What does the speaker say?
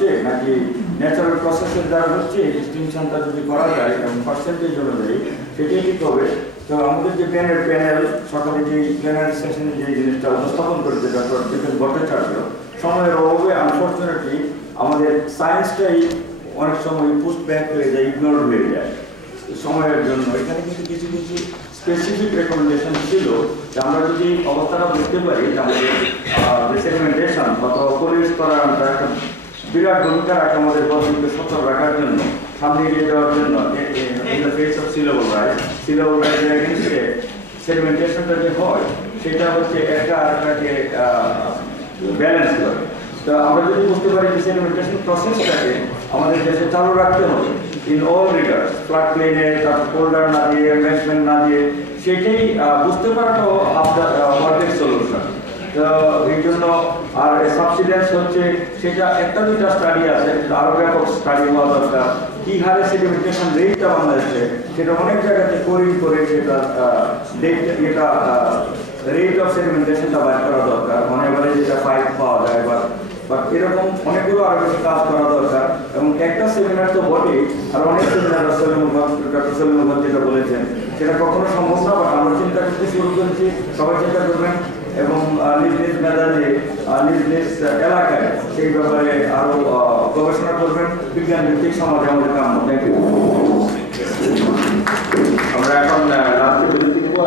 হচ্ছে নাকি ন্যাচারাল প্রসেসের দ্বারা হচ্ছে, ডিস্টিংশনটা যদি করা যায় এবং পার্সেন্টেজ অনুযায়ী সেটাই ঠিক হবে। তো আমাদের যে প্যানেল সকালে যে প্ল্যানারি সেশনে যে জিনিসটা উপস্থাপন করেছে ডক্টর দীপেন ভট্টাচার্য, সময়ের অভাবে আনফর্চুনেটলি আমাদের সায়েন্সটাই অনেক সময় পুস্ট ব্যাক হয়ে যায়, ইগনোর হয়ে যায় সময়ের জন্য। এখানে কিন্তু কিছু কিছু স্পেসিফিক রেকমেন্ডেশন ছিল যে আমরা যদি অবস্থাটা বুঝতে পারি যে আমাদের সেগমেন্টেশন অথবা পরিবেশ করার একটা বিরাট ভূমিকা রাখে আমাদের বন্ধুকে সচল রাখার জন্য, সামনে এগিয়ে যাওয়ার জন্য। In the face of sea level রাইজের এগেইনস্টে সেগমেন্টেশনটা যে হয় সেটা হচ্ছে একটা আরেকটাকে ব্যালেন্স করে। তো আমরা যদি বুঝতে পারি যে সেগমেন্টেশন প্রসেসটাকে আমাদের দেশে চালু রাখতে হবে ইন অল রিগার্ডস, ফ্লাড প্লেনে, তারপর ফোল্ডার না দিয়ে, এনভেস্টমেন্ট না দিয়ে, সেটাই বুঝতে পারাটাও ওয়ার্কের সলিউশন। তো এই জন্য আর সাবসিডেন্স হচ্ছে সেটা একটা দুইটা স্টাডি আছে, আরো ব্যাপক স্টাডি হওয়া দরকার। কি হারে সেডিমেন্টেশন রেটটা বাংলাদেশে সেটা অনেক জায়গাতে করে সেটা এটা রেট অফ সেডিমেন্টেশনটা বার করা দরকার। মনে বলে যেটা 5 পাওয়া যায় বা এরকম অনেকগুলো আরো বেশি কাজ করা দরকার। এবং একটা সেমিনার তো বটে, আর অনেক সেমিনার ডক্টর সলিমুল যেটা বলেছেন সেটা কখনো সম্ভব না, বাট আমরা চিন্তা করতে শুরু করেছি, সবাই চিন্তা করবেন এবং নিজ নিজ মেধাজে নিজ নিজ এলাকায় সেই ব্যাপারে আরো গবেষণা করবেন। বিজ্ঞান ভিত্তিক সমাজে আমাদের কাম্য। Thank you. আমরা এখন লাস্টে বিরতি নেব।